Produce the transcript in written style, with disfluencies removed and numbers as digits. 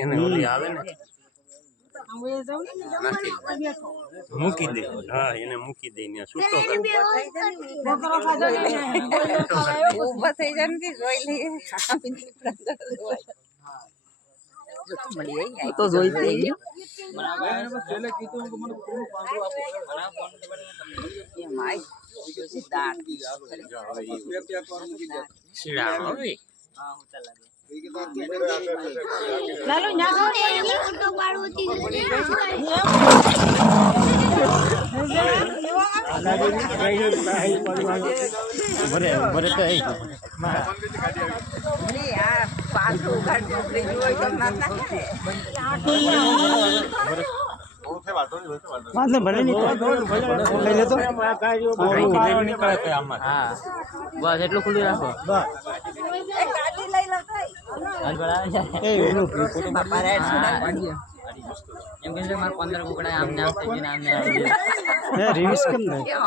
એને ઓલી આવે ને મૂકી દે હા એને મૂકી દે ને છૂટો કર ઊભા થઈ જાય ને જોઈ લઈએ તો જોઈ લઈએ લાલુ ના ફોટો પાડવું ભરે ભરે તો પાછું ઉઘાડી હોય તો ના નાખે વાંધો ભલે નીકળે તો હા બસ એટલું ખુલ્લું રાખો ગાડી લઈ લો એમ કે મારે 15 કુકડા આમને આમ થઈ ગયું આમને રિવ્યુઝ કેમ થાય